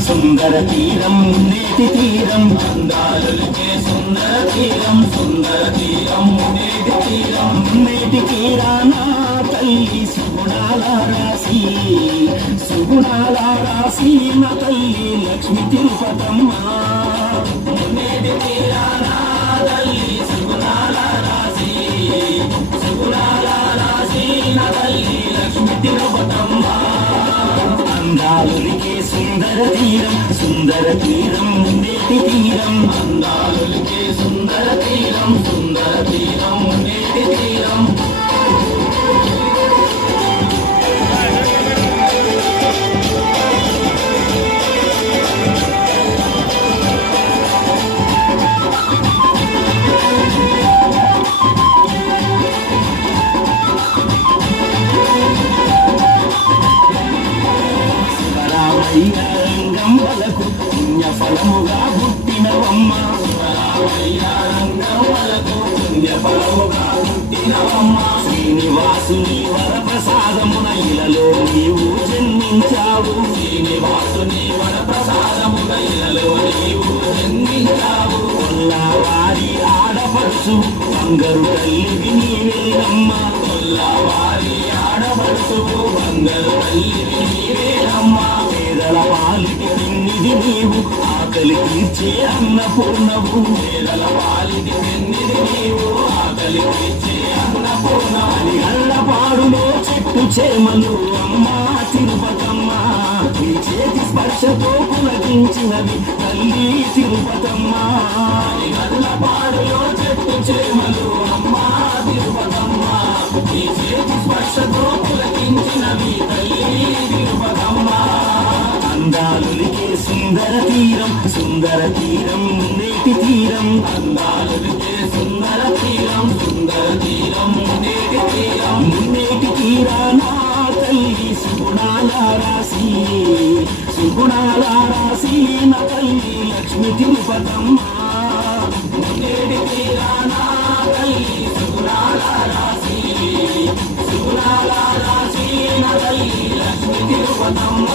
సుందర తీరం నేటి తీరం అందాలకే సుందర తీరం సుందర తీరం నేటి తీరం నేటి తీరాన తల్లి సుగుణాల రాశి సుగుణాల రాశి నా తల్లి లక్ష్మి తిరుపతమ్మ నేటి తీరాన తల్లి సుగుణాల రాశి సుగుణాల రాశి నా తల్లి లక్ష్మి తిరుపతమ్మ అందాలులికే సుందర తీరం నేటి తీరం అందాలులికే సుందర తీరం నేటి తీరం రంగం వలకు పుణ్యఫలముగా పుట్టినవమ్మ రంగం వలకు పుణ్యఫలముగా పుట్టినవమ్మ శ్రీనివాసుని వరప్రసాదమున ఇలలో నీవు జన్మించావు శ్రీనివాసుని వరప్రసాదమున ఇలలో నీవు జన్మించావు కొల్లవారి ఆడపడుచు బంగారు తల్లివి నీవేనమ్మ కొల్లవారి ఆడపడుచు బంగారు తల్లివి నీవేనమ్మ పేదల పాలిటి పెన్నిది నీవు ఆకలి తీర్చే అన్నపూర్ణవు పేదల పాలిటి పెన్నిది నీవు ఆకలి తీర్చే అన్నపూర్ణని అల్లపాడులో చెట్టు చేమలు అమ్మ తిరుపతమ్మ నీ చేతి స్పర్శతో పులకించినది తల్లి తిరుపతమ్మ అల్లపాడులో చెట్టు చేమలు అమ్మ తిరుపతమ్మ నీ చేతి స్పర్శతో పులకించినది తల్లి తిరుపతమ్మ అందాలులికే సుందర తీరం నేటి తీరం అందాలులికే సుందర తీరం నేటి తీరం నేటి తీరాన తల్లి సుగుణాల రాశి నా తల్లి లక్ష్మి తిరుపతమ్మ నేటి తీరాన తల్లి సుగుణాల రాశి నా తల్లి లక్ష్మి తిరుపతమ్మ